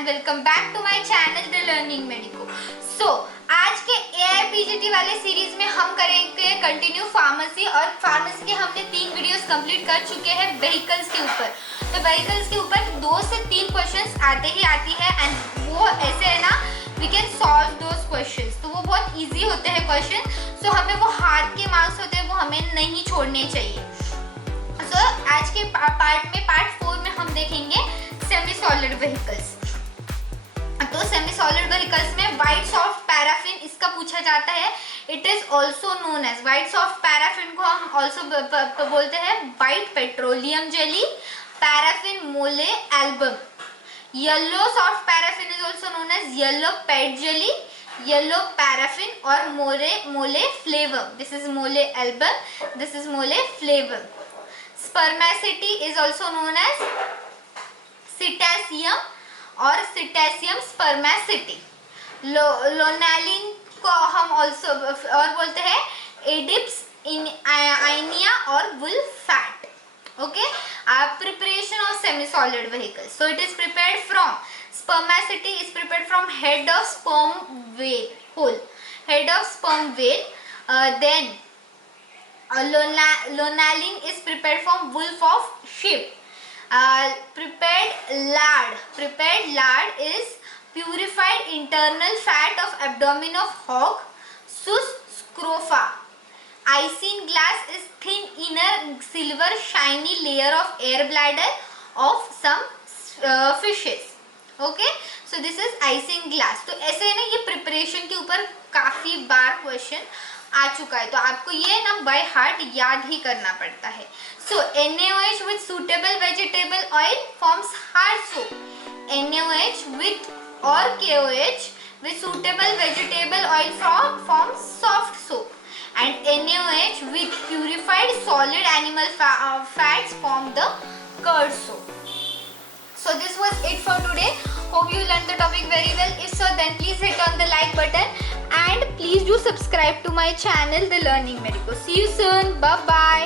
and welcome back to my channel The Learning Medico. आज के AIPGT वाले सीरीज में हम करेंगे कंटिन्यू फार्मेसी और फार्मेसी के हमने 3 वीडियोस कंप्लीट कर चुके हैं व्हीकल्स के ऊपर। तो व्हीकल्स के ऊपर 2 से 3 क्वेश्चंस आती है एंड वो ऐसे है ना, we can solve those questions. तो वो बहुत इजी होते हैं क्वेश्चन, सो हमें वो हाथ के मार्क्स होते हैं वो हमें नहीं छोड़ने चाहिए। सो आज के पार्ट 4 में हम देखेंगे सेमी सॉलिड व्हीकल्स। तो सेमी सॉलिड व्हीकल्स में व्हाइट सॉफ्ट पैराफिन इसका पूछा जाता है। It is also known as white soft paraffin को हम ऑल्सो बोलते हैं व्हाइट पेट्रोलियम जेली, पैराफिन मोले एल्बम। Yellow soft paraffin is also known as yellow pet jelly, yellow paraffin और मोले फ्लेवर। दिस इज मोले एल्बम, दिस इज मोले फ्लेवर। Spermaceti is also known as सिटेशियम और सिटेशियम स्पर्मेसिटी। लोनालिन को हम ऑल्सो और बोलते हैं एडिप्स आइनिया और wool fat. Okay, preparation of semi solid vehicles. So it is prepared from spermaceti is prepared from head of sperm whale, head of sperm whale. Then lanolin is prepared from wolf of sheep. Prepared lard is purified internal fat of abdomen of hog, sus scrofa. Isinglass is thin inner silver shiny layer of air bladder of some fishes. Okay, so this is isinglass. तो ऐसे है ना, ये प्रिपरेशन के ऊपर काफी बार क्वेश्चन आ चुका है, तो आपको ये ना बाय हार्ट याद ही करना पड़ता है। सो NaOH with suitable vegetable oil forms hard soap. NaOH with or KOH with suitable vegetable oil forms soft soap. And NaOH with purified solid animal fats form the curd soap. So this was it for today. Hope you learned the topic very well. If so, then please hit on the like button and please do subscribe to my channel The Learning Medico. See you soon. Bye bye.